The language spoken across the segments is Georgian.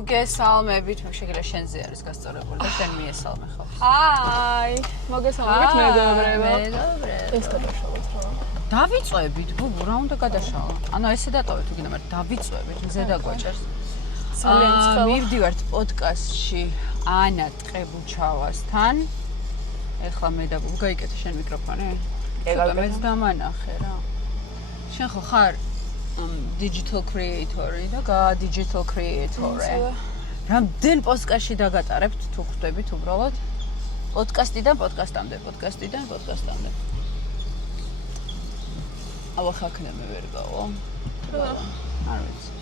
მოგესალმებით, შეგიძლია შენზე არის გასწორებული და შენ მიესალმე ხო? ჰაი, მოგესალმებით მეგობრებო. ეს გადაშალოთ რა. დავიწვევით, ბუბუ, რა უნდა გადაშალო? ანუ ესე დატოვეთ უკინა, მაგრამ დავიწვევით, მზე დაგვაჭერს. ძალიან ცხელა. მივდივართ პოდკასტში ანა ტყებუჩავასთან. ეხლა მე და ბუბუ გაიკეთე შენ მიკროფონი? მეც დამანახე რა. შენ ხო ხარ digital creator-ი და digital creator-ი. რამდენ პოდკასტში დაგატარებთ თუ ხვდებით უბრალოდ? პოდკასტიდან პოდკასტამდე. აბა ხაქნა მე ვერ გავა. არ ვიცი.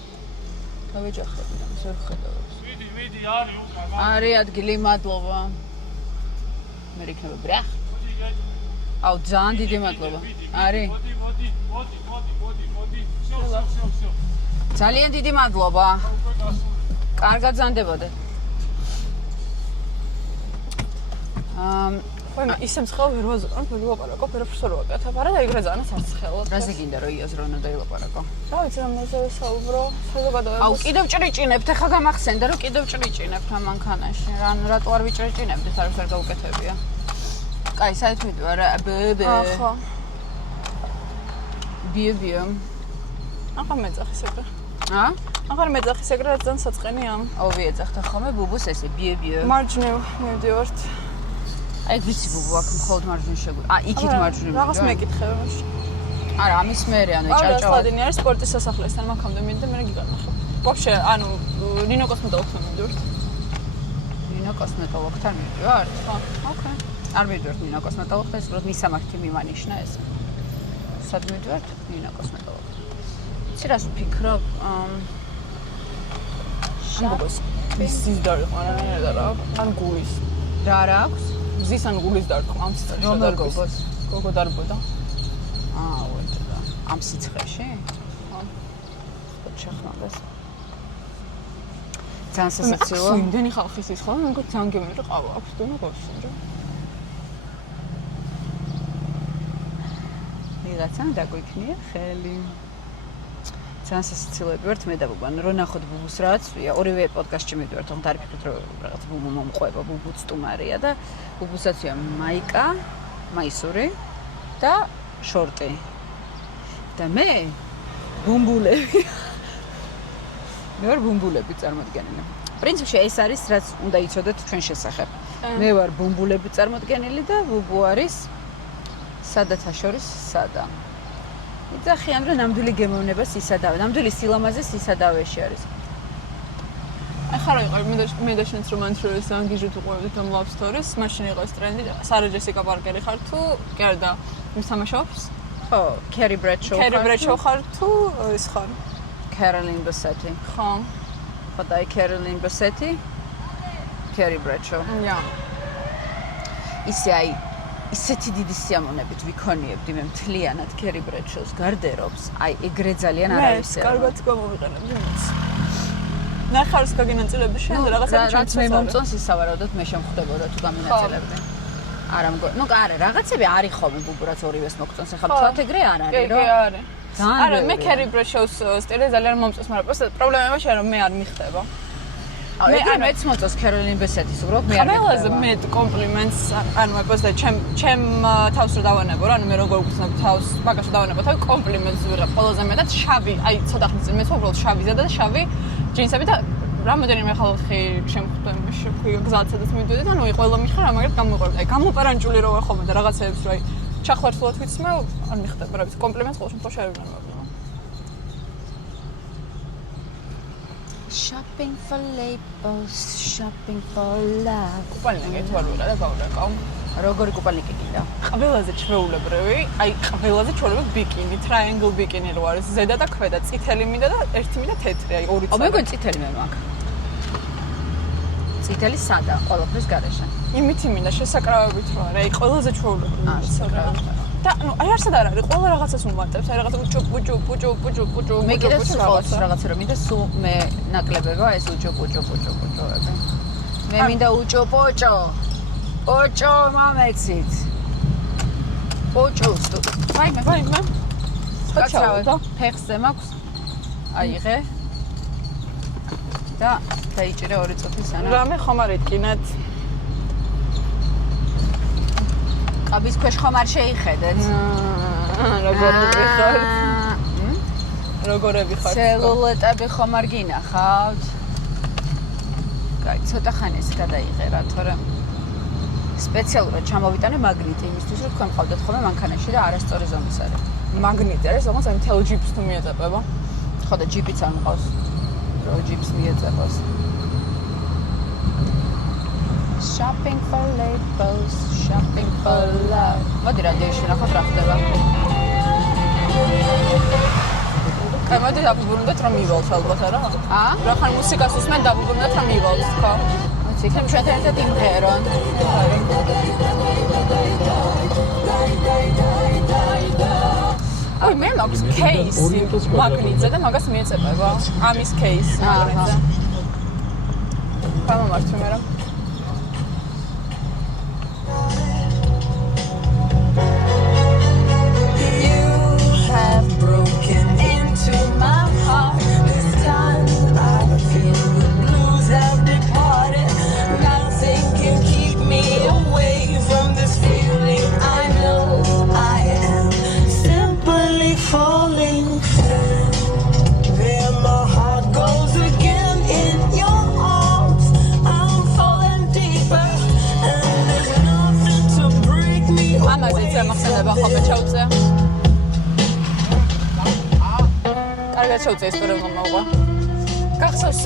გავეჯახები და მე ვერ ხედავს. ვიდი, არის უკან. არის ადგილი, მადლობა. მე იქნება ბრახ. აუ, ძალიან დიდი მადლობა. არის. მოდი. Всё. ძალიან დიდი მადლობა. კარგად ზანდებოდეთ. ხო, ისე მსხალ ვერ ვაზრობ, ვერ ვაპარაკო, ვერაფერს ვერ ვაკეთებ, არა და იგრე ძალიან სარცხელო. რაზე გინდა რომ იაზრონ და ილაპარაკო? რა ვიცი, რამაზე ვისაუბრო, საზოგადოებას. აუ, კიდევ ჭრიჭინებთ, ახლა გამახსენდა რომ კიდევ ჭრიჭინებთ ამ მანქანაში. რატო არ ვიჭრიჭინებდით, არ გავუკეთებია. კაი, საით მიდივარ? ახლა. ბიო. ახლა მეძახის ეგრე. აა? მეძახის ეგრე, რაც ძალიან საწყენია. აუ, ვიეძახთა ხოლმე ბუბუს ესე, ბიო. მარჯვნივ მივდივართ. აი, ვიცი ბუბუ, აქ მხოლოდ მარჯვნივ შეგვიძლია. იქით მარჯვნივ. რაღაც მეკითხები მაშინ. არა, ამის მერე, ანუ ჭარჭავა. სლადინი არის სპორტის სასახლესთან, მაქამდე მინდა მე გიგანახო. ვაფშე, ანუ ნინო კოსმეტოლოგთან მივდივართ. ნინო კოსმეტოლოგთან მივდივართ? ხო, ოკეი. არ მივდივართ ნინო კოსმეტოლოგთან, ეს უბრალოდ მისამართი მიმანიშნა ეს. სად მივდივართ? ნინო კოსმეტოლოგთან. იცი რას ვფიქრობ? შაბოს. მისის დარყვა რა, ან გულის. რა აქვს? მზის ან გულის დარყვა ამ სიტყვაში. რომელ გოგოს? გოგო დარბოდა. ვეჭდა. ამ სიცხეში? ხო. შეხვდეს. ძალიან სასაცილო. იმდენი ხალხის ის ხო, მეგონა ძალიან გემრიელი ყავა აქვს, თუ მოგავშენ რა. ვიღაცამ დაგვიქნია ხელი. ძალიან სასაცილოები ვართ მე და ბუბა, რომ ნახოთ ბუბუს რაც ვია, ორივე პოდკასტში მივდივართ, თუმცა არ ვფიქრობ რომ რაღაც ბუბუ მომყვება, ბუბუ სტუმარია და ბუბუსაც ვია მაიკა, მაისური და შორტი. და მე ბუმბულები. მე ვარ ბუმბულები წარმოდგენილი. პრინციპში ეს არის რაც უნდა იცოდეთ ჩვენ შესახებ. მე ვარ ბუმბულები წარმოდგენილი და ბუბუ არის სადათა შორის სადა. იძახიან რომ ნამდვილი გემოვნება სისადავე, ნამდვილი სილამაზე სისადავეში არის. ახლა რა იყო მე და შენც რომანტიკული სანგიჟით უყურებდით ამ love stories, მაშინ იყო ეს ტრენდი, სარა ჯესიკა პარკერი ხარ თუ კი არა და თამაშობს? ხო, კერი ბრედშოუ ხარ თუ ის ხარ? კეროლინ ბესეტი. ხო. ხო და კეროლინ ბესეტი, კერი ბრედშოუ. Ja. ისე აი ისეთი დიდი სიამოვნებით ვიქონიებდი მე მთლიანად კერი ბრედშოუს გარდერობს. აი ეგრე ძალიან არავისერა. მე კარგად გამოვიყენებდი მეც. ნახავს გაგინაწილები შენ რაღაცები რაც მე მომწონს ისავარაუდოდ მე შემხვდებოდა თუ გამინაწილებდი. არა მგონი. ნუ არა, რაღაცები არის ხოლმე ბუბუ რაც ორივეს მოგწონს. ახლა თქვათ ეგრე არ არის რომ? კი, არის. არა, მე კერი ბრედშოუს სტილი ძალიან მომწონს, მაგრამ პროსტ პრობლემა იმაშია რომ მე არ მიხდება. მეც მოწონს კეროლინ ბესეტის უბრალოდ მე არ მიხდება. ყველაზე მეტ კომპლიმენტს ანუ ებოსდა ჩემ თავს რო დავანებო რა, ანუ მე როგორ ვგრძნობ თავს, მაგაში დავანებო თავი კომპლიმენტს ვიღებ ყველაზე მეტად შავი, აი ცოტა ხნის წინ მე უბრალოდ შავი ზედა და შავი ჯინსები და რამოდენიმე ხალხი შემხვდა გზაცადაც მივდივდი და ანუ ყველა მიხარ რა მაგათ გამოყვება. აი გამოპარანჭული რო ვარ ხოლმე და რაღაცეებს რო აი ჩახლართულად ვიცმე, არ მიხდება რა ვიცი კომპლიმენტს ყოველ შემთხვევაში არ ვიღებ. Shopping for labels, shopping for love. კუპალინიკით ვარ ვიღა და გავვრეკავ. როგორი კუპალინიკი გინდა? ყველაზე ჩვეულებრივი, აი ყველაზე ჩვეულებრივი ბიკინი, triangle ბიკინი რო არის, ზედა და ქვედა, წითელი მინდა და ერთი მინდა თეთრი, აი ორი წელი. მეგონი წითელი მე მაქვს. წითელი სადა, ყველაფერს გარეშე. იმითი მინდა შესაკრავებით რო არის, აი ყველაზე ჩვეულებრივი. და ნუ აი არსად არ არის, ყველა რაღაცას უმატებს, აი რაღაცა უჭუ. მე კიდე რაღაცა რომ მინდა სულ მე ნაკლებება ეს უჭუ. მე მინდა უჭუ. ოჭო მამეცით. ოჭოს. ვაიმე. კაცრავე, ფეხზე მაქვს. აიღე. და დაიჭირე 2 წუთი სანამ. რამე ხომ არ იტკინეთ? ყაბის ქვეშ ხომ არ შეიხედეთ? როგორები ხართ? როგორები ხართ? ცელულეტები ხომ არ გინახავთ? კაი, ცოტა ხანი ეს გადაიღერა, თორემ სპეციალურად ჩამოვიტანე მაგნიტი იმისთვის, რომ თქვენ მყავდეთ ხოლმე მანქანაში და არასწორი ზომის არის. მაგნიტი არის, როგორც აი მთელ ჯიპს თუ მიეწებება. ხო და ჯიპიც არ მყავს, რომ ჯიპს მიეწევოს. Shopping for labels, shopping for love. მოდი რადიოში ნახოთ რა ხდება. აი მოდი დავუბრუნდეთ რომ მივალთ ალბათ არა? რახან მუსიკას უსმენ დავუბრუნდეთ რომ მივალთ თქო. ციკლი ჩვენ ერთად იმღერონ. აი მე მაქვს кейსი მაგნიტზე და მაგას მიეწებება. ამის кейსი მაგნიტზე. გამომართვი მე რა. გახსოვს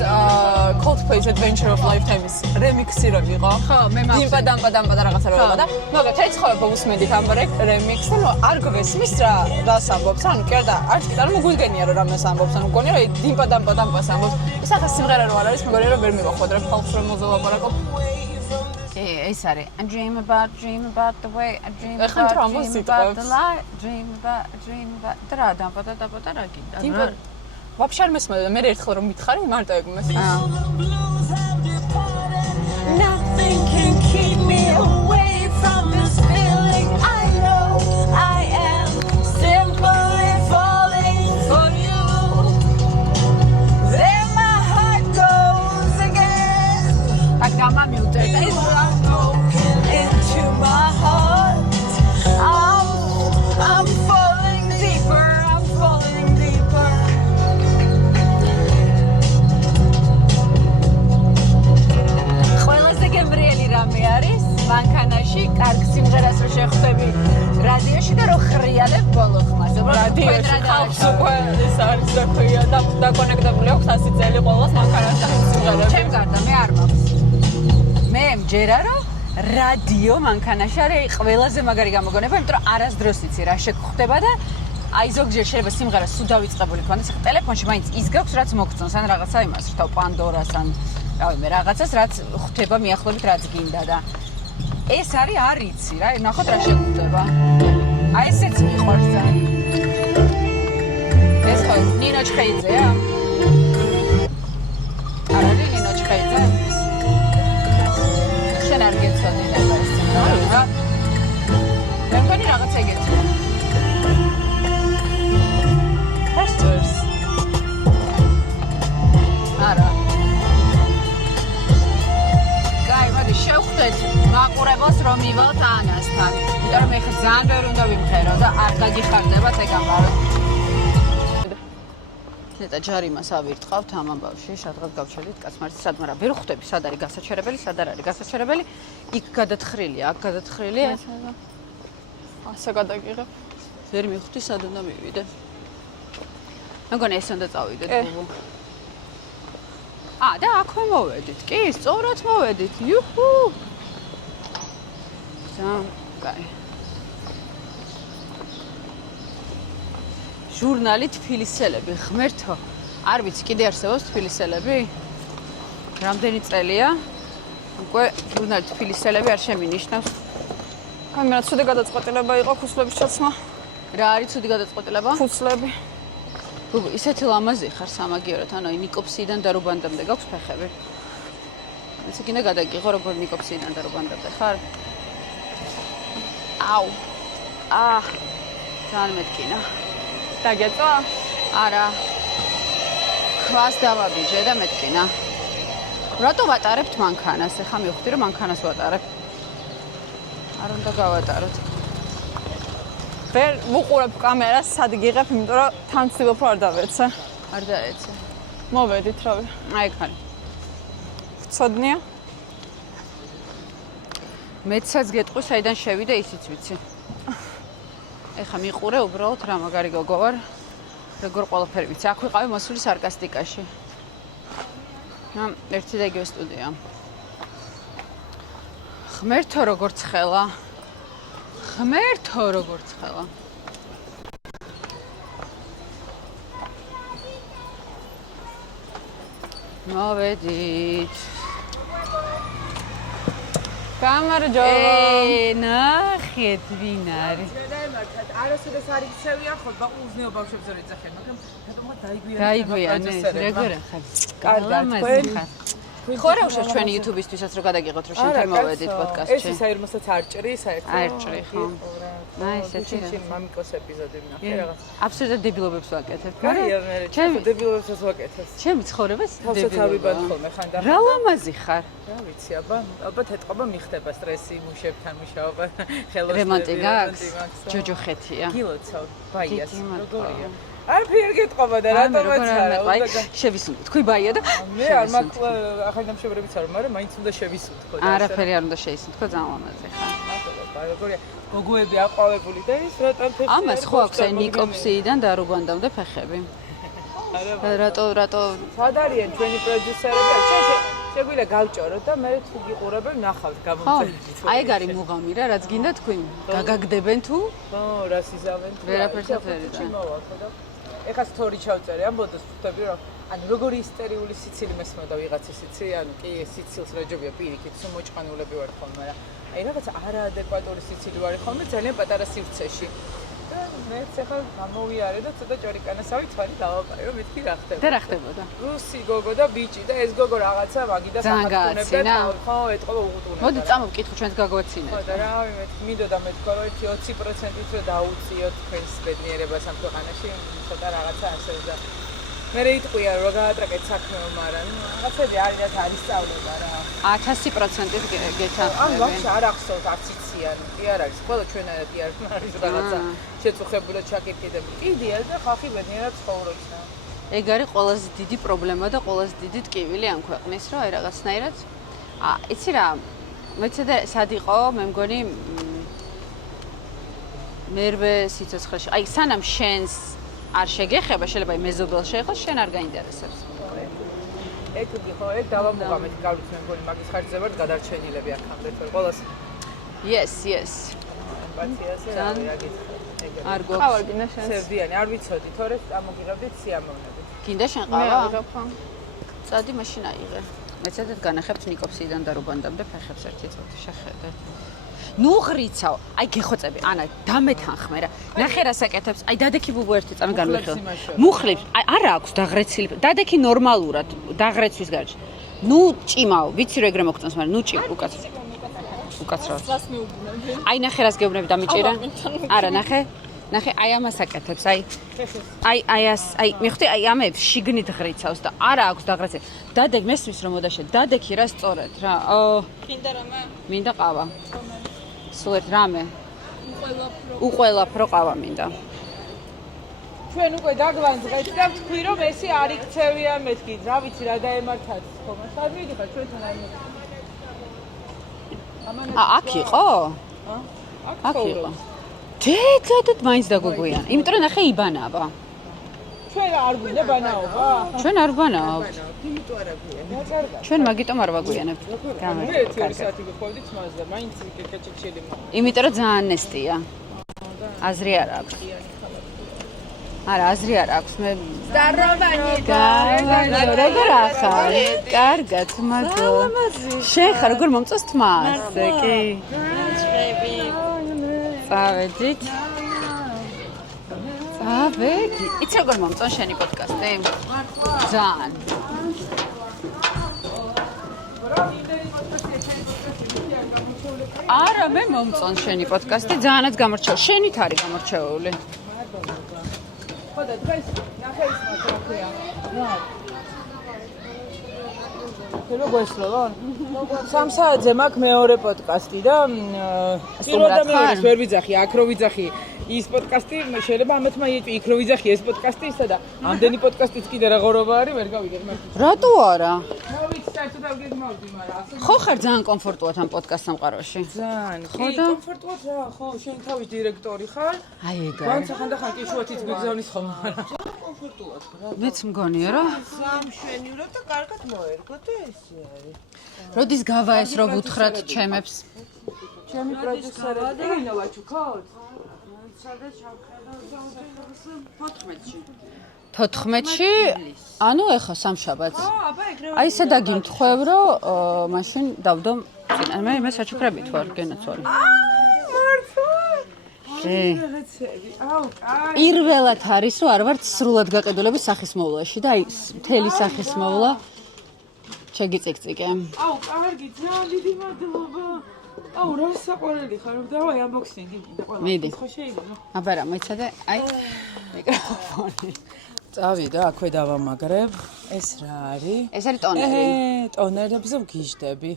Coldplay's Adventure of Lifetime-ის remix-ი რო იყო? ხო, მე მაქვს. დამპა რაღაცა რო იყო და მაგათ ერთ ხოვება უსმენდით ამ remix-ს და არ გვესმის რას ამბობს, ანუ კი არა და არც კი არ მოგვიგენია რომ რამეს ამბობს, ანუ მგონია რომ დამპას ამბობს. ის ახლა სიმღერა რო არ არის, მგონია რომ ვერ მივახვედრებ ხალხს რომ მოზელაპარაკობ. ეს არის I dream about the way I dream ეხლა about თრამბოს the light dream about და რა დამპა რა გინდა ვაფშე არ მესმოდა მე ერთხელ რომ მითხარი მარტო ეგ მესმის Nothing can keep me away from this feeling I know I am simply falling for you There my heart goes again აქ გამამიუტე და It's broken into my heart I'm falling deeper გემრიელი რამე არის მანქანაში კარგ სიმღერას რო შეხვდები რადიოში და რო ხრიალებ ბოლო ხმას რადიოში ხალხს უკვე ეს არის რა ქვია დაკონექტებული აქვს 100 წელი ყოველს მანქანაში სიმღერები ჩემ გარდა მე არ მაქვს მე მჯერა რომ რადიო მანქანაში არის ყველაზე მაგარი გამოგონება იმიტომ რომ არასდროს იცი რა შეგხვდება და აი ზოგჯერ შეიძლება სიმღერა სულ დავიწყებული ქონდეს ახლა ტელეფონში მაინც ის გაქვს რაც მოგწონს ან რაღაცა იმას რთავ პანდორას ან რავი მე რაღაცას რაც ხვდება მიახლოებით რაც გინდა და ეს არის არ იცი რა ნახოთ რა შეგვხვდება აი ესეც მიყვარს ძალიან ეს ხო ნინო ჩხეიძეა არ არის ნინო ჩხეიძე შენ არ გეცოდი და ეს რა მე მგონი რაღაცა ეგეთია Pastors არა შევხვდეთ მაყურებელს რომ მივალთ ანასთან. იმიტომ რომ ეხლა ძალიან ბევრი უნდა ვიმღერო და არ გაგიხარდებათ ეგ ამბავი. ნეტა ჯარიმას ავირტყავთ ამ ამბავში, სადღაც გავჩერდით კაცმარცი სადმარა. ვერ ხვდები სად არის გასაჩერებელი, სად არ არის გასაჩერებელი. იქ გადათხრილია, აქ გადათხრილია. ასე გადაგიღებ. ვერ მიხვდი სად უნდა მივიდე. მე მგონი ეს უნდა წავიდეთ ბუბუ. და აქვე მოვედით. კი, სწორად მოვედით. იუჰუ. კაი. ჟურნალი თბილისელები ღმერთო. არ ვიცი, კიდე არსებობს თბილისელები? რამდენი წელია? უკვე ჟურნალი თბილისელები არ შემინიშნავს. აი მე რა ცუდი გადაწყვეტილება იყო ქუსლების ჩაცმა. რა არის ცუდი გადაწყვეტილება? ქუსლები. ბუბუ, ისეთი ლამაზი ხარ სამაგიეროდ, ანუ ნიკოპსიდან და რუბანდამდე გაქვს ფეხები. ესე კიდე გადაგიღო როგორ ნიკოპსიდან და რუბანდამდე ხარ? აუ. ძალიან მეტკინა. დაგეწვა? არა. ქვას დავაბიჯე და მეტკინა. რატო ვატარებთ მანქანას? ეხლა მივხვდი რომ მანქანას ვატარებ. არ უნდა გავატაროთ. ვერ ვუყურებ კამერას, სად გიღებ, იმიტომ რომ თან ვცდილობ რომ არ დავეცე. არ დაეცე. მოვედით რავი. აი ეგ არის. ცოდნია? მეცაც გეტყვი, საიდან შევიდე, ისიც ვიცი. ეხლა მიყურე უბრალოდ რა მაგარი გოგო ვარ. როგორ ყველაფერი ვიცი. აქ ვიყავი მოსული სარკასტიკაში. ერთი და იგივე სტუდია. ღმერთო როგორც ხელა. ღმერთო როგორც ხელა. მოვედით. გამარჯობა. ნახეთ ვინ არის. გადაემართათ, არასოდეს არ იქცევია ხოთბა უზნეო ბავშვებს ვერ ეძახენ, მაგრამ რატომა დაიგვიანეს, როგორ ახალ. კარგად, თქვენ? ხო რა უშევ ჩვენი YouTube-ისთვისაც რომ გადაგიღოთ რომ შენ მოვედით პოდკასტში. ეს საერთოდ არ ჭრი, საერთოდ. არ ჭრი, ხო. აი ესეთი რა. მამიკოს ეპიზოდი ვნახე რაღაც. აბსოლუტურად დებილობებს ვაკეთებ. კაია, მე ჩემი დებილობებსაც ვაკეთებ. ჩემი ცხოვრებას თავსაც ავიბად ხოლმე ხანდახან. რა ლამაზი ხარ. რა ვიცი, ალბათ ეთყობა მიხდება სტრესი, მუშებთან მუშაობა, ხელოსნები. რემონტი გაქვს? ჯოჯოხეთია. გილოცავ, ბაიას, როგორია? არ ფერ გეტყობა და რატომაც არა, უნდა შევისუნდე. თქვი ბაია და მე არ მაქვს ახალი დამშევრებიც არ, მაგრამ მაინც უნდა შევისუნთქო და არაფერი არ უნდა შეისუნთქო, ძალიან ლამაზი ხარ. მადლობა, როგორია? გოგოები აყვავებული და ის რატომ ფეხი? ამას ხო აქვს აი ნიკოფსიიდან დარუგვანდამდე ფეხები. რატო სად არიან ჩვენი პროდიუსერები? შეგვიძლია გავჭოროთ და მე თუ გიყურებენ ნახავთ გამომწერით. აი ეგ არის მუღამი რა, რაც გინდა თქვენ გაგაგდებენ თუ? ხო, რას იზავენ თუ? ვერაფერს აფერი და. ჩიმოვაქო და ეხა სტორი ჩავწერე, ამბობდეს ვხვდები რომ ანუ როგორი ისტერიული სიცილი მესმოდა ვიღაცის იცი, ანუ კი სიცილს რა ჯობია პირიქით, სულ მოჭყანულები ვარ ხოლმე რა. აი რაღაც არაადეკვატური სიცილი ვარ ხოლმე ძალიან პატარა სივრცეში. და მეც ახლა გამოვიარე და ცოტა ჭორიკანასავით ვარი დავაყარე რომ მეთქი რა ხდება. და რა ხდებოდა? რუსი გოგო და ბიჭი და ეს გოგო რაღაცა მაგიდა საათუნებდა. ხო, ეთყობა უღუტუნება. მოდი წამოვკითხო ჩვენს გაგოვაცინეთ. ხო და რავი მეთქი მინდოდა მეთქვა რომ 20%-ით რომ დაუწიოთ თქვენს ბედნიერებას ამ ქვეყანაში, ცოტა რაღაცა ასე და მე რეიტყვია რომ გაატრაკეთ საქმეო, მაგრამ რაღაცები არის არის სწავლება რა. 1000%-ით გეჩახები. ან ვაფშე არ ახსოვთ არც იციან, კი არ არის. ყველა ჩვენადად არ არის რაღაცა შეწუხებულად ჩაკირკიდებული. კიდია და ხალხი ბედნიერად ცხოვრობს რა. ეგ არის ყველაზე დიდი პრობლემა და ყველაზე დიდი ტკივილი ამ ქვეყნის, რომ აი რაღაცნაირად იცი რა, მეცადე სად იყო, მე მგონი მერვე სიცოცხლეში. აი სანამ შენს არ შეგეხება, შეიძლება მეზობელს შეეხოს, შენ არ გაინტერესებს. ეგ ხო, ეგ დავამუღამეთ, გავლით მე მგონი მაგის ხარჯზე ვარ გადარჩენილები აქამდე, თორე ყოველას Yes. პაციაზე რა გითხრა. არ ყავა გვაქვს. გინდა შენს? სევდიანი, არ ვიცოდი, თორე ამოგიღებდით სიამოვნებით. გინდა შენ მე ყავა? ავიღებ ხო? წადი მაშინ აიღე. მეცადეთ განახებთ ნიკოფსიიდან და რუბანდამდე ფეხებს ერთი წუთი შეხედეთ. ნუ ღრიცავ, აი გეხოცები, ანა, დამეთანხმე რა. ნახე რა საკეთებს, აი დადექი ბუბუ ერთი წამი განვიხილ. მუხლებს, აი არა აქვს დაღრეცილი, დადექი ნორმალურად, დაღრეცვის გარშე. ნუ ჭიმაო, ვიცი რომ ეგრე მოგწონს, მაგრამ ნუ ჭიმ უკაცრავად. რას მიუგუნები? აი ნახე რას გეუბნები დამიჭირა? არა, ნახე. ნახე, აი ამას აკეთებს, აი მიხდი, აი ამებს შიგნით ღრიცავს და არა აქვს დაღრეცილი. დადექ მესმის რომ მოდაშე, დადექი რა სწორად რა. გინდა რამე? მინდა ყავა. სულ ერთ რამე. უყველაფრო ყავა მინდა. ჩვენ უკვე დაგვანძღეთ და ვთქვი რომ ესი არ იქცევია მეთქი. რა ვიცი რა დაემართათ ხომ? სად მიდიხარ ჩვენთან არ მეთქი. აქ იყო? აქ იყო. დედადად მაინც დაგვეგვიანა. იმიტომ რომ ნახე იბანავა. ჩვენ არ გვინდა ბანაობა? ჩვენ არ ვბანავთ. იმიტომ არ აგვიანა. ჩვენ მაგიტომ არ ვაგვიანებთ. მე 1 საათი გიყვევდი ძმას და მაინც კეჭეჭილი მაქვს. იმიტომ რომ ძალიან ნესტია. აზრი არ აქვს. არა, აზრი არ აქვს. მე როგორ ახარ? კარგად, მადლობა. შენ ხარ როგორ მომწონს თმას? კი. წავედით. წავედი. იცი როგორ მომწონს შენი პოდკასტი? ძალიან. არა, მე მომწონს შენი პოდკასტი, ძალიანაც გამორჩეული. შენით არის გამორჩეული. ხო და დღეს ნახე ის მათ რა ქვია. რა. შეიძლება გვესროლონ? 3 საათზე მაქვს მეორე პოდკასტი და პირველ და მეორეს ვერ ვიძახი, აქ რო ვიძახი ის პოდკასტი, შეიძლება ამათ მაიეტვი იქ რო ვიძახი ეს პოდკასტი ისა და ამდენი პოდკასტიც კიდე რა ღორობა არის, ვერ გავიგებ მართლა. რატო არა? მოვიცი საერთოდ არ გეგმავდი, მაგრამ ასე ხო ხარ ძალიან კომფორტულად ამ პოდკასტ სამყაროში? ძალიან. ხო კი, და? კომფორტულად რა, ხო, შენ თავის დირექტორი ხარ? აი ეგ ვანც არის. ხანდახან კი შუათიც გვიგზავნის ხოლმე, მაგრამ კომფორტულად რა. მეც მგონია რა. სამშვენივრად და კარგად მოერგო და ესე არის. როდის გავა ეს რო ვუთხრათ ჩემებს? ჩემი პროდიუსერები ინოვაჩუკოთ? 14-ში, ანუ ეხა სამშაბათს. აი ესე დაგიმთხვევ, რომ მაშინ დავდო წინა. მე საჩუქრებით ვარ, გენაცვალე. აუ, კაი. პირველად არის, რომ არ ვარ სრულად გაყიდულები სახისმოვლაში და აი მთელი სახისმოვლა შეგიწიკწიკე. აუ, კარგი, ძალიან დიდი მადლობა. აუ, რა საყვარელი ხარ, დავაი unboxing-ი და ყველა. მიდი. ხო შეიძლება. აბა რა მოიცადე? აი მიკროფონი. წავიდა, აქვე დავამაგრებ. ეს რა არის? ეს არის ტონერი. ტონერებზე ვგიჟდები.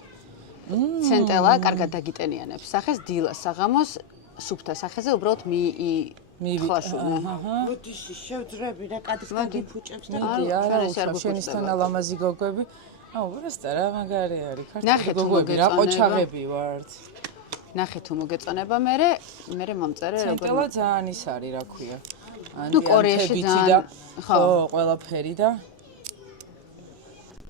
ცენტელა კარგად დაგიტენიანებს სახეს დილას საღამოს სუფთა სახეზე უბრალოდ მივიტხლაშუნე. როდის შევძრები და კადის გიფუჭებს და მიდი, არა, ჩვენ ესე არ უშავ შენისთან ალამაზი გოგოები. აუ, რასტა რა მაგარი არის, ნახე ქართული თუ გოგოები, რა მოგეწონება. ყოჩაღები ვართ. ნახე თუ მოგეწონება მე მომწერე ცენტელა როგორ ძალიან ის არის, რა ქვია. ნუ კორეაში ანტიანთებითი ძალიან ხო, ყველაფერი და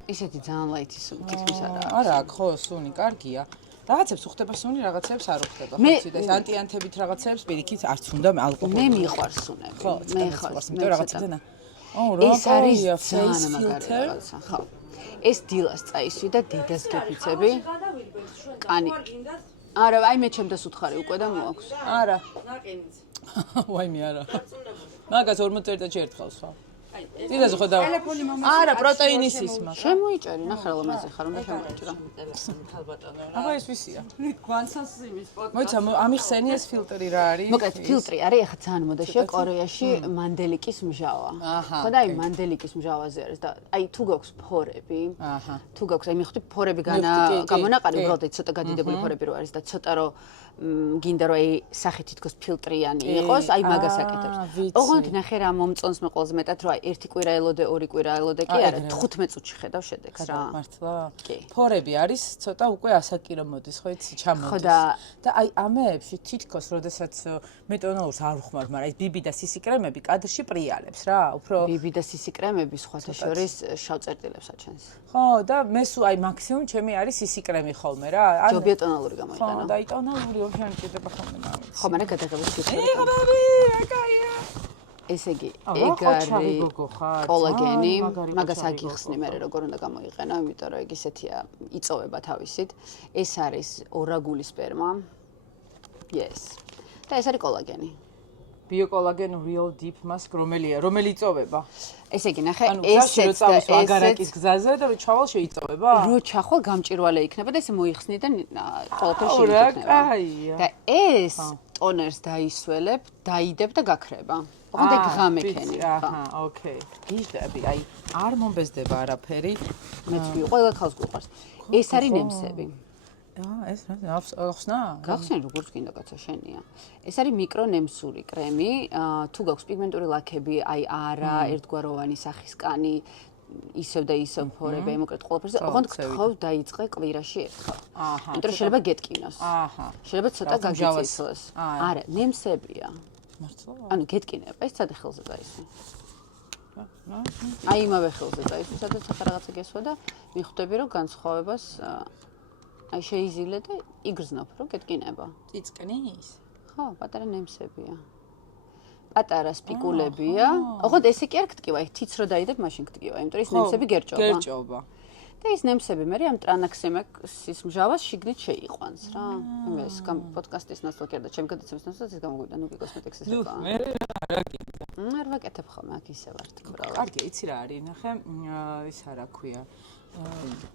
ისეთი ძალიან ლაითი თითქმის არა. არა, ხო, სუნი კარგია. რაღაცებს უხდება სუნი, რაღაცებს არ უხდება. ხო, მე- იცი და ეს ანტიანთებით რაღაცებს პირიქით არც უნდა ალკოჰოლი. მე მიყვარს სუნები. ხო, მე მე ხო იმიტომ რაღაცებთან. აუ, რა ეს არის ყავია, ძალიან face მაგარი filter. რაღაცა, ხო. ეს დილას წაისვი და დედას გეფიცები. კანი. არა, აი მე ჩემდას უთხარი უკვე და მოაქვს. არა. ვაიმე არა. მაგას 40 წელი ერთხელს ხო? დიდაზე ხო და არა, პროტეინის ისმა. შემოიჭერი, ნახე რა ლამაზი ხარ, უნდა შემოიჭრა. აბა ეს ვისია? მოიცა, ამიხსენი ეს ფილტრი რა არის? მოკლედ ფილტრი არის ახლა ძალიან მოდაშია კორეაში მანდელიკის მჟავა. აჰა, ხო და აი მანდელიკის მჟავაზე არის და აი თუ გაქვს ფორები, აჰა. თუ გაქვს აი მიხვდი ფორები კი, კი. გამონაყარი, კი. უბრალოდ აი ცოტა გადიდებული ფორები რო არის და ცოტა რო გინდა რომ აი სახე თითქოს ფილტრიანი იყოს, აი მაგას აკეთებს. ვიცი. ოღონდ ნახე რა მომწონს მე ყველაზე მეტად რომ აი ერთი კვირა ელოდე, ორი კვირა ელოდე კი არა, 15 წუთში ხედავ შედეგს რა. მართლა? კი. ფორები არის ცოტა უკვე ასაკირო მოდის, ხო იცი, ჩამოდის. ხო და- და აი ამეებში თითქოს როდესაც მე ტონალურს არ ვხმარ, მაგრამ აი ბიბი და სისი კრემები კადრში პრიალებს რა, უფრო ბიბი და სისი კრემები სხვათა შორის შავ წერტილებს აჩენს. ხო და მე სულ აი მაქსიმუმ ჩემი არის სისი კრემი ხოლმე რა. ჯობია ტონალური ხო გამოიყენო. და აი ტონალური ოფშანი ჭირდება ხოლმე მაგის. ხო, მაგრამ გადაღების კითხვები. იღბები, რა კაია. ესე იგი, რა ეგ ყოჩაღი არის გოგო ხარ, კოლაგენი, ძალიან მაგარი მაგას ყოჩაღი აგიხსნი გოგო მე როგორ უნდა გამოიყენო, იმიტომ რომ ეგ ისეთია, იწოვება თავისით. ეს არის ორაგული სპერმა. Yes. და ეს არის კოლაგენი. ბიოკოლაგენ real deep mask რომელია, რომელი იწოვება? ესე იგი, ნახე, ანუ გზაში რო ესეც და წავის აგარაკის ესეც გზაზე და ჩავალ შეიწოვება? რო ჩახვალ გამჭირვალე იქნება და ესე მოიხსნი და ყველაფერი აუ, შევიქნება. რა კაია. და ეს ტონერს დაისველებ, დაიდებ და გაქრება. ოღონდ ეგ ღამექენი. აჰა, ოკეი. გიჟდები, აი, არ მომბეზდება არაფერი. მეც ყველა ხალხს გვიყვარს. ეს არის ნემსები. ეს რა ახსნა? გახსენ როგორც გინდა კაცო შენია. ეს არის მიკრონემსური კრემი, თუ გაქვს პიგმენტური ლაქები, აი არა, ერთგვაროვანი სახის კანი, ისევ და ისევ ფორები, მოკლედ ყველაფერს, ოღონდ გთხოვ დაიწყე კვირაში ერთხელ. აჰა. იმიტომ რომ შეიძლება გეტკინოს. აჰა. შეიძლება ცოტა გაგიწისოს. აა. არა, ნემსებია. მართლა? ანუ გეტკინება, ეს სადა ხელზე დაისვი. აი იმავე ხელზე დაისვი, სადაც ახლა რაღაცა გესვა და მიხვდები რომ განსხვავებას აი შეიზილე და იგრძნობ რომ გეტკინება. წიწკნის? ხო, პატარა ნემსებია. პატარა სპიკულებია. ოღონდ ესე კი არ გტკივა, აი თიც რო დაიდებ, მაშინ გტკივა, იმიტომ რომ ის ნემსები გერჭობა. გერჭობა. და ის ნემსები მე ამ ტრანაქსემექსის მჟავას შიგნით შეიყვანს რა. ეს პოდკასტის ნაცვლად კი არა და ჩემი გადაცემის ნაცვლად ეს გამოგვიდა ნუკი კოსმეტიქსის რეკლამა. მე რა გინდა. არ ვაკეთებ ხოლმე აქ ისე ვარ თქო. კარგი, იცი რა არის, ნახე, ის რა ქვია.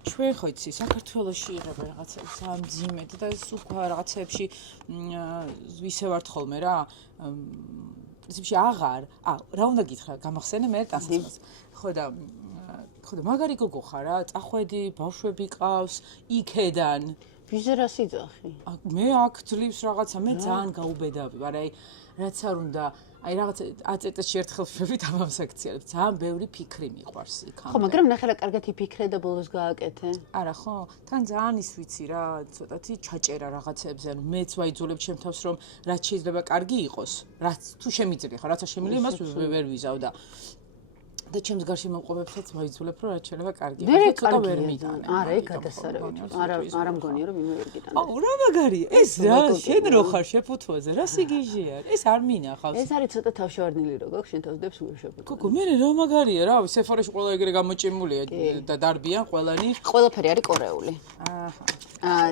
ჩვენ ხო იცი, საქართველოში იღებენ რაღაცებს ამძიმედ და ეს უკვე რაღაცებში ისე ვართ ხოლმე რა. პრინციპში აღარ. რა უნდა გითხრა, გამახსენე მე ტანსაცმელს. ხო და ხო და მაგარი გოგო ხარ რა, წახვედი, ბავშვები ყავს, იქედან. ვიზე რა სიძახი? მე აქ ძლივს რაღაცა, მე ძალიან გაუბედავი ვარ, აი რაც არ უნდა, აი რაღაცა აწეტში ერთხელ ვშევი დავამსაქციელებ. ძალიან ბევრი ფიქრი მიყვარს იქამდე. ხო, მაგრამ ნახე რა კარგად იფიქრე და ბოლოს გააკეთე. არა ხო? თან ძალიან ის ვიცი რა, ცოტათი ჩაჭერა რაღაცებზე, ანუ მეც ვაიძულებ ჩემ თავს რომ რაც შეიძლება კარგი იყოს, რაც თუ შემიძლია ხო, რაცა შემიძლია იმას ვერ ვიზავ და ჩემს გარშემო მომყოფებსაც ვაიძულებ რომ რაც შეიძლება კარგი იყოს და ცოტა ვერ მიტანე. არა, ეგ გადასარევით. არა მგონია რომ იმე ვერ გიტანე. აუ რა მაგარია, ეს რა, შენ რო ხარ შეფუთვაზე, რა სიგიჟეა, ეს არ მინახავს. ეს არის ცოტა თავშევარდნილი რო გაქვს, შენ თავს დებს ვერ შეფუთო. გოგო, მე რა მაგარია რა, სეფორეში ყველა ეგრე გამოჭიმულია და დარბიან ყველანი. ყველაფერი არის კორეული. აჰა.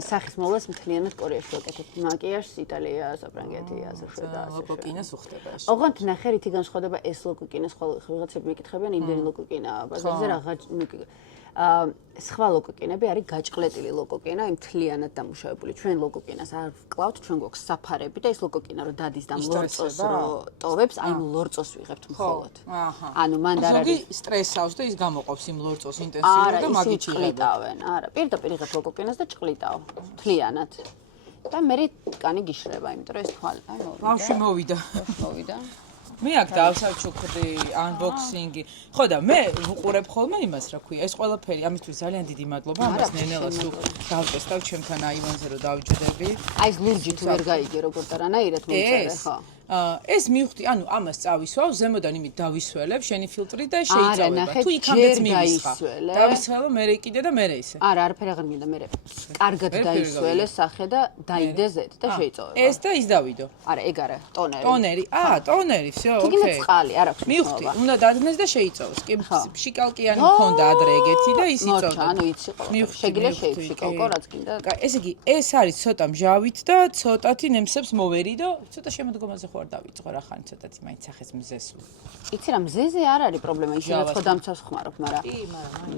სახის მოვლას მთლიანად კორეაში ვაკეთებ. მაკიაჟს იტალია, საფრანგეთი, ასე და ასე. ლოკოკინას უხდება ეს. ოღონდ ნახე რითი განსხვავდება ეს ლოკოკინას, ხოლო ვიღაცები მეკითხებიან იმდენი ლოკოკინა ბაზარზე რაღაც სხვა ლოკოკინები არის გაჭყლეტილი ლოკოკინა, იმ მთლიანად დამუშავებული. ჩვენ ლოკოკინას არ ვკლავთ, ჩვენ გვაქვს საფარები და ეს ლოკოკინა რო დადის და ლორწოს რო ტოვებს, აი ლორწოს ვიღებთ მხოლოდ. აჰა. ანუ მან არ ზოგი არის სტრესავს და ის გამოყოფს იმ ლორწოს ინტენსიურად და მაგით ჭყლიტავენ. არა, პირდაპირ იღებ ლოკოკინას და ჭყლიტავ მთლიანად. და მე კანი გიშრება, იმიტომ რომ ეს თვალი, აი ბავშვი მოვიდა. მოვიდა. მე აქ დავსაჩუქდი unboxing-ი. ხო და მე ვუყურებ ხოლმე იმას, რა ქვია, ეს ყველაფერი ამისთვის ძალიან დიდი მადლობა ამას ნენელას თუ დავწესთავ ჩემთან აივანზე რომ დავჯდები. აი ეს ლურჯი თუ ვერ გაიგე როგორ და რანაირად მომწერე, ხო? ეს მივხვდი, ანუ ამას წავისვავ, ზემოდან იმით დავისველებ, შენი ფილტრი და შეიწოვება. თუ იქამდეც მივისხა. დავისველო, მე კიდე და მე ისე. არა, არაფერი აღარ მინდა, მე კარგად დაისველე სახე და დაიდე ზედ და შეიწოვება. ეს და ის დავიდო. არა, ეგ არა, ტონერი. ტონერი. ტონერი, всё, თუ კიდე ოკეი. წყალი, არ აქვს მივხვდი, უნდა დადნეს და შეიწოვოს. კი, შიკალკიანი მქონდა ადრე ეგეთი და ის იწოვდა. ანუ იცი ყველა. შეგიძლია შეიფშიკალკო რაც გინდა. ესე იგი, ეს არის ცოტა მჟავით და ცოტათი ნემსებს მოვერი და ცოტა შემოდგომაზე ხო არ დავიწყო რა ხანი ცოტათი მაინც სახეს მზეს. იცი რა, მზეზე არ არის პრობლემა, ისინი ხო დამცავს ხმარობ, მაგრამ კი, მაგრამ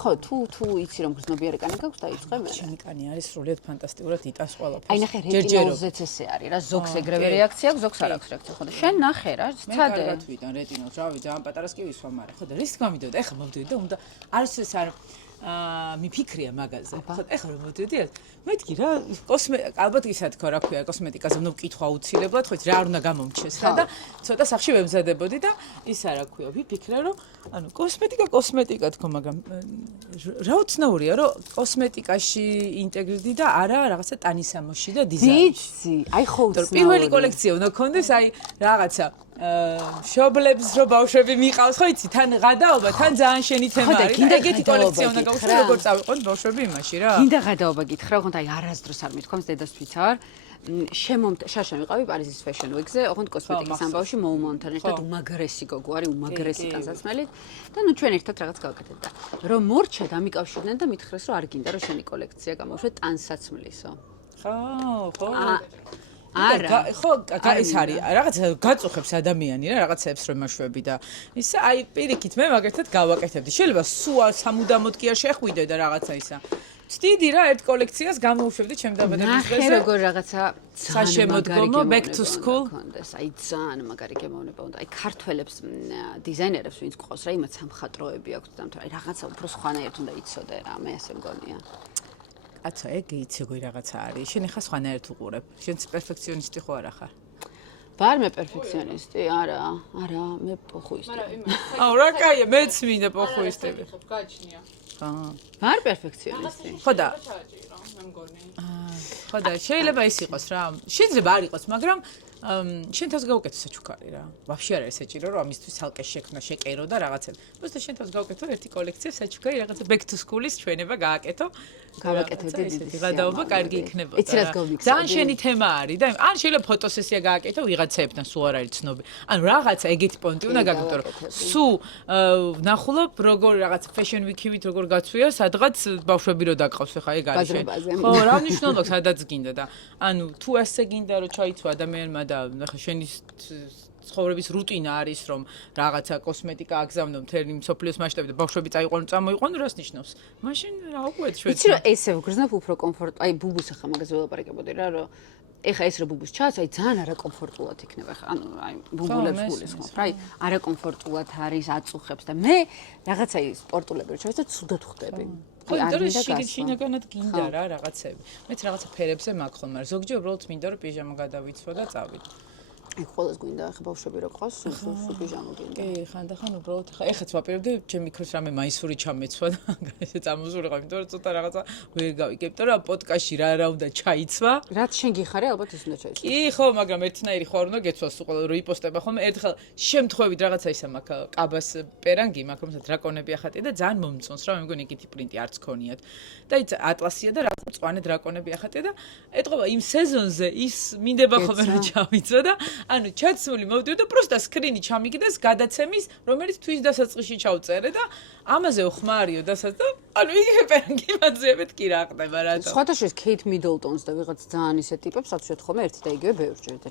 ხო, თუ იცი რომ გრძნობიარე კანი გაქვს, დაიწყე მე. ჩემი კანი არის სრულიად ფანტასტიკურად იტანს ყველაფერს. აი ნახე, რეტინოლზეც ესე არის რა, ზოგს ეგრევე რეაქცია აქვს, ზოგს არ აქვს რეაქცია, ხო და შენ ნახე რა, მე ცადე. კარგად ვიტან რეტინოლს, რავი, ძალიან პატარას კი ვისვა, მაგრამ ხო და რის თქმა მიდოდა, ეხლა მოვდივი და უნდა არის ეს არ მიფიქრია მაგაზე. ხო, ეხლა რომ მოვდივი, მეთქი რა, ალბათ ისა თქო რა ქვია, კოსმეტიკაზე უნდა ვკითხვა აუცილებლად, ხო იცი რა არ უნდა გამომჩეს რა და ცოტა სახში ვემზადებოდი და ისა რა ქვია, ვიფიქრე რომ ანუ კოსმეტიკა თქო, მაგრამ რა უცნაურია რომ კოსმეტიკაში ინტეგრდი და არა რაღაცა ტანისამოში და დიზაინში. ვიცი, აი ხო უცნაური. პირველი კოლექცია უნდა გქონდეს აი რაღაცა შობლებს რო ბავშვები მიყავს, ხო იცი, თან ღადაობა, თან ძალიან შენი თემა არის. ეგეთი კოლექცია უნდა გავუშვი, როგორ წავიყვანთ ბავშვები იმაში რა. გინდა ღადაობა გითხრა, ოღონდ აი არასდროს არ მithქვამს დედასთვით არ. შაშა ვიყავი პარიზის Fashion Week-ზე, ოღონდ კოსმეტიკის ამბავში მოუმონთან ერთად უმაგრესი გოგო არის, უმაგრესი ტანსაცმელით და ნუ ჩვენ ერთად რაღაც გავაკეთეთ და რომ მორჩა დამიკავშირდნენ და მითხრეს რომ არ გინდა რომ შენი კოლექცია გამოვშვე ტანსაცმლისო. ხო. არა. ხო, ეს არის რაღაც გაწუხებს ადამიანი რა, რაღაცებს რომ მაშვები და ისა აი პირიქით მე მაგერთად გავაკეთებდი. შეიძლება სულ სამუდამოდ კი არ შეხვიდე და რაღაცა ისა. ვწდიდი რა ერთ კოლექციას გამოვშვებდი ჩემ დაბადების დღეზე. ნახე როგორ რაღაცა საშემოდგომო back to school. აი ძალიან მაგარი გემოვნება უნდა. აი ქართველებს დიზაინერებს ვინც ყავს რა, იმათ სამხატვროები აქვს და აი რაღაცა უფრო სხვანაირად უნდა იცოდე რა, მე ასე მგონია. კაცო, ეგ იცი როგორი რაღაცა არის. შენ ხა სხვანაირად უყურებ. შენც პერფექციონისტი ხო არა ხარ? ვარ მე პერფექციონისტი, არა, მე პოხუისტი. აუ რა კაია, მეც მინდა პოხუისტები. გააჩნია. ვარ პერფექციონისტი. ხო და ჩააჭირო, მე მგონი. ხო და შეიძლება ის იყოს რა. შეიძლება არ იყოს, მაგრამ შენ თავს გავუკეთო საჩუქარი რა. ვაფშე არ არის საჭირო რომ ამისთვის ცალკე შექმნა, შეკერო და რაღაცები. просто შენ თავს გავუკეთო ერთი კოლექცია საჩუქარი, რაღაცა back to school-ის ჩვენება გააკეთო. გავაკეთებდი დიდი ღადაობა კარგი იქნებოდა. იცი რას გავიქცევდი? ძალიან შენი თემა არის და ან შეიძლება ფოტოსესია გააკეთო ვიღაცებთან, სულ არ არის ცნობი. ანუ რაღაცა ეგეთი პონტი უნდა გაგიტო, რომ სულ ნახულობ როგორ რაღაცა fashion week-ივით როგორ გაცვია, სადღაც ბავშვები რო დაგყავს, ხა ეგ არის შენ. ხო, რა მნიშვნელობა აქვს, სადაც გინდა და ანუ თუ ასე გინდა რომ ჩაიცვა ადამიანმა და ხა შენი ცხოვრების რუტინა არის რომ რაღაცა კოსმეტიკა აგზავნო მთელი მსოფლიოს მასშტაბით და ბავშვები წამოიყვანო, რას ნიშნავს? მაშინ რა უყვეთ ჩვენ. იცი რა ესე ვგრძნობ უფრო კომფორტ, აი ბუბუს ახლა მაგაზე ველაპარაკებოდი რა, რომ ეხა ეს რო ბუბუს ჩააც, აი ძალიან არაკომფორტულად იქნება ხა, ანუ აი ბუბულებს გულისხმობ, რა, აი არაკომფორტულად არის, აწუხებს და მე რაღაცა ის სპორტულები რო ჩავიცე, ცუდად ხვდები. ხო, იმიტომ რომ შინაგანად გინდა რა რაღაცები. მეც რაღაცა ფერებზე მაქვს ხოლმე, მაგრამ ზოგჯერ უბრალოდ მინდა რომ პიჟამა გადავიცვა და წავიდე. აი ყველას გვინდა ხა ბავშვები რო ყავს, სულ პიჟამა გინდა. კი, ხანდახან უბრალოდ ეხაც ვაპირებდი, ჩემი იქროს რამე მაისური ჩამეცვა და ესე წამოსულიყავ, იმიტომ რომ ცოტა რაღაცა ვერ გავიგებ, იმიტომ რომ პოდკასტში რა უნდა ჩაიცვა. რაც შენ გიხარე, ალბათ ის უნდა ჩაიცვა. კი, ხო, მაგრამ ერთნაირი ხო არ უნდა გეცვას უყველო რო იპოსტება ხოლმე. ერთხელ შემთხვევით რაღაცა ისა მაქვს კაბას პერანგი, მაქვს რომელსაც დრაკონები ახატია და ძალიან მომწონს რა, მე მგონი ეკითი პრინტი არც ქონიათ. და იც ატლასია და რაღაც მწვანე დრაკონები ახატია და ეტყობა იმ სეზონზე ის მინდება ხოლმე რომ ჩავიცვა და ანუ ჩაცმული მოვდიო და პროსტა სკრინი ჩამიგდეს გადაცემის, რომელიც თვის დასაწყისში ჩავწერე და ამაზე ხმარიო დასაც და ანუ იგივე პერანგი მაძიებეთ კი რა ხდება რატო. სხვათა შორის Kate Middleton-ს და ვიღაც ძალიან ისე ტიპებს აცვეთ ხოლმე ერთი და იგივე ბევრჯერ და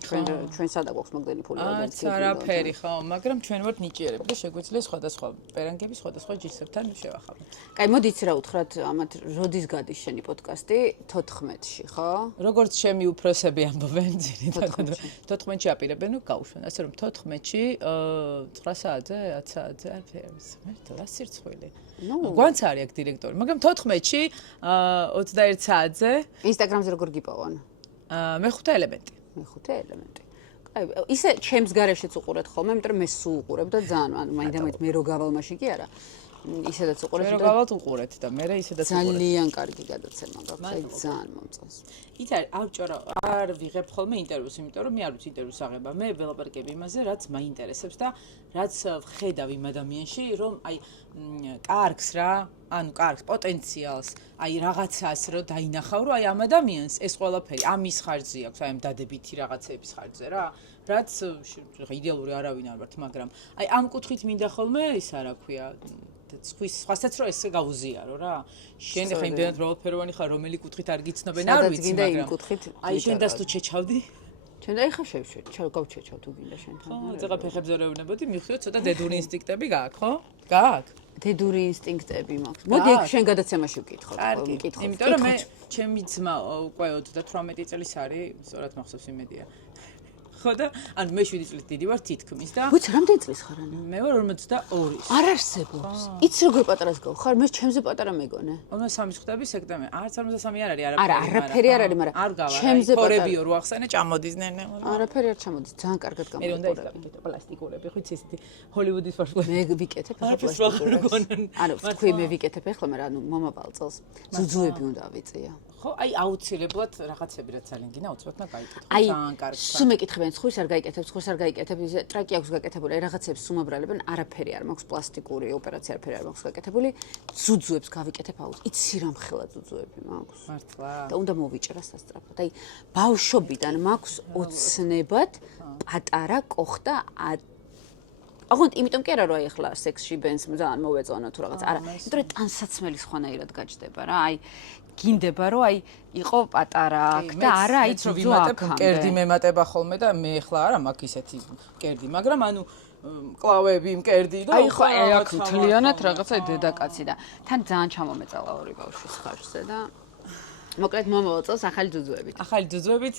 ჩვენ სადა გვაქვს მაგდენი ფული რაც არაფერი ხო, მაგრამ ჩვენ ვართ ნიჭიერები და შეგვიძლია სხვადასხვა პერანგები სხვადასხვა ჯიშებთან შევახავოთ. კაი, მოდი იცი რა უთხრათ ამათ როდის გადის შენი პოდკასტი 14-ში, ხო? როგორც ჩემი უფროსები ამბობენ ძირითადად 14-ში აპირებენ რომ გავუშვენ, ასე რომ 14-ში 9 საათზე, 10 საათზე აფერს. მერტო რა სირცხვილი. გვანც არის აქ დირექტორი, მაგრამ 14-ში 21 საათზე Instagram-ზე როგორ გიპოვონ? მეხუთე ელემენტი. მეხუთე ელემენტი. კაი, ისე ჩემს გარეშეც უყურეთ ხოლმე, იმიტომ რომ მე სულ უყურებ და ძალიან, ანუ მაინდა-მაინც მე რო გავალ მაშინ კი არა. ისედაც უყურეთ და გავალთ უყურეთ და მე ისედაც უყურეთ. ძალიან კარგი გადაცემა გაქვს, აი ძალიან მომწონს. იც არ ვიღებ ხოლმე ინტერვიუს, იმიტომ რომ მე არ ვიცი ინტერვიუს აღება. მე ველაპარაკები იმაზე, რაც მაინტერესებს და რაც ვხედავ იმ ადამიანში, რომ აი კარგს რა, ანუ კარგს პოტენციალს, აი რაღაცას რო დაინახავ, რომ აი ამ ადამიანს ეს ყველაფერი ამის ხარჯზე აქვს, აი ამ დადებითი რაღაცების ხარჯზე რა. რაც იდეალური არავინ არ ვართ, მაგრამ აი ამ კუთხით მინდა ხოლმე ის რა ქვია სხვასაც რომ ესე გავუზიარო რა. შენ ხა იმდენად მრავალფეროვანი ხარ, რომელი კუთხით არ გიცნობენ, არ ვიცი, მაგრამ აი შენ და თუ შეჩავდი? ჩვენ და ეხა შევშვეთ, გავჩეჩავ თუ გინდა შენთან. ხო, ზეღა ფეხებზე რო ევნებოდი, მივხვდიო ცოტა დედური ინსტინქტები გააქვს, ხო? გააქვს? დედური ინსტინქტები მაქვს. მოდი ეგ შენ გადაცემაში ვკითხოთ, მკითხოთ. იმიტომ რომ მე ჩემი ძმა უკვე 38 წლის არის, სწორად მახსოვს იმედია. ხო და ანუ მე 7 წლის დიდი ვარ თითქმის და ვიცი რამდენი წლის ხარ ანუ? მე ვარ 42. არ არსებობს. იცი როგორ პატარას გავხარ? მე ჩემზე პატარა მეგონე. 53 ხვდები სექტემბერი. არც 53 არ არის, არა, არაფერი არ არის, მაგრამ არ გავა. ჩემზე ფორებიო რო ახსენე, ჭამოდის ნერნე. არაფერი არ ჩამოდის, ძალიან კარგად მე უნდა ის გამოვიყურებ. გაკეთე პლასტიკურები, ხო იცი ესეთი ჰოლივუდის ვარსკვლავი. მე ვიკეთებ ახლა პლასტიკურებს. არა, თქვი მე ვიკეთებ ახლა, მაგრამ ანუ მომავალ წელს ძუძუები უნდა ავიწია. ხო, აი აუცილებლად რაღაცები რაც ძალიან გინდა, აუცილებლად უნდა გაიკეთო. აი, ძალიან კარგი. სულ მეკითხებიან, ხურს არ გაიკეთებს, ხურს არ გაიკეთებ, ისე ტრაკი აქვს გაკეთებული, აი რაღაცებს უმაბრალებენ, არაფერი არ მაქვს პლასტიკური ოპერაცია, არაფერი არ მაქვს გაკეთებული. ძუძუებს გავიკეთებ აუც. იცი რა მხელა ძუძუები მაქვს. მართლა. და უნდა მოვიჭრა სასწრაფოდ. აი, ბავშვობიდან მაქვს ოცნებად პატარა კოხტა აღონდ იმიტომ კი არა რომ აი ახლა სექსში ბენს ძალიან მოვეწონა თუ რაღაც არა იმიტომ რომ ტანსაცმელი სხვანაირად გაჭდება რა აი გინდება რომ აი იყო პატარა აქ და არა აი ძუძუ აქ მკერდი მემატება ხოლმე და მე ახლა არა მაქვს ისეთი მკერდი მაგრამ ანუ კლავები მკერდი და აი ხო აქ მთლიანად რაღაცა დედაკაცი და თან ძალიან ჩამომეწალა ორი ბავშვის ხარჯზე და მოკლედ მომავალ წელს ახალი ძუძუებით. ახალი ძუძუებით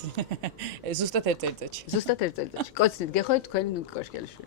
ზუსტად ერთ წელიწადში. ზუსტად ერთ წელიწადში. კოცნით გეხოთ თქვენ კოშკელიშვილი.